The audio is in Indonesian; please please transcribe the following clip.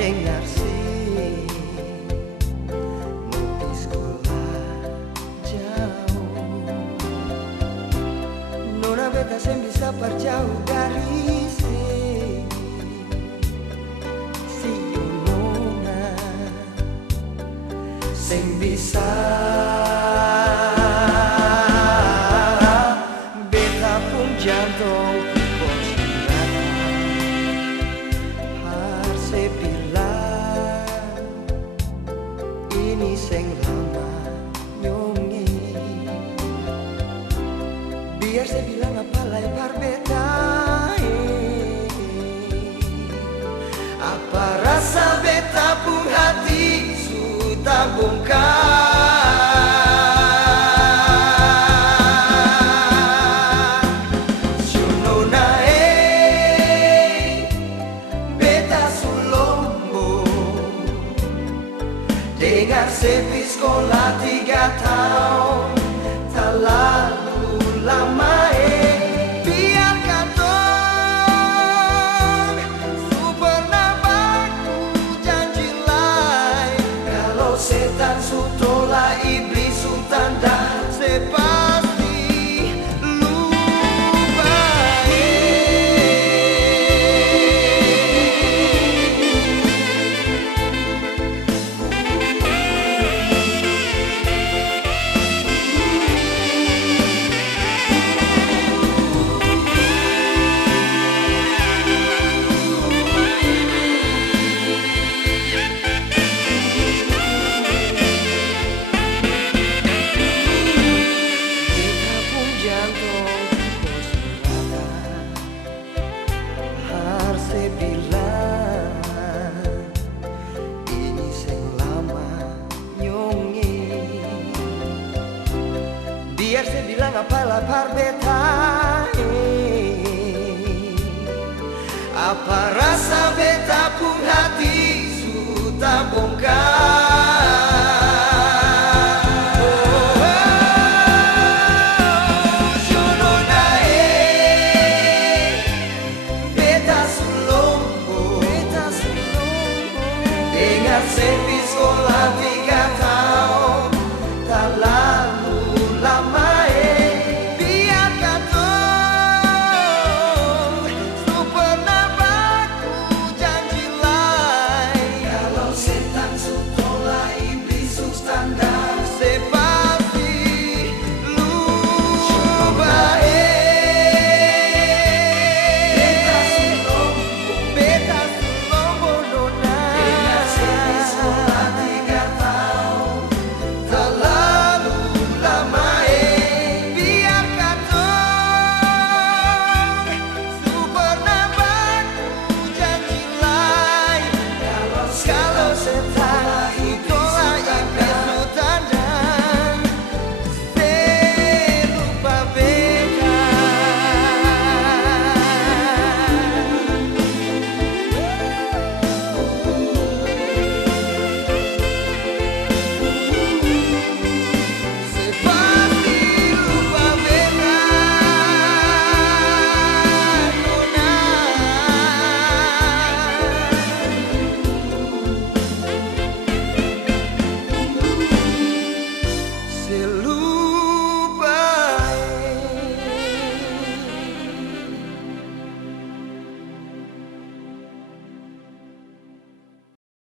dengar sih ngopi sekolah jauh. Nona beta sem bisa perjauh dari sini. Si Nona sem bisa beta pun jantung bos bilang ini seng lama nyongi. Biar saya bilang apa lebar beta, apa rasa beta pun hati sudah bongkar. Dengar sepi sekolah 3 tahun terlalu lama. Biar katong supernah baku janji lain. Kalau setan sutola iblis sutanda sepasti biar saya bilang apa lapar beta, apa rasa beta pun hati sudah bongkar. Nona beta sulombo, dengar sepi sekolah.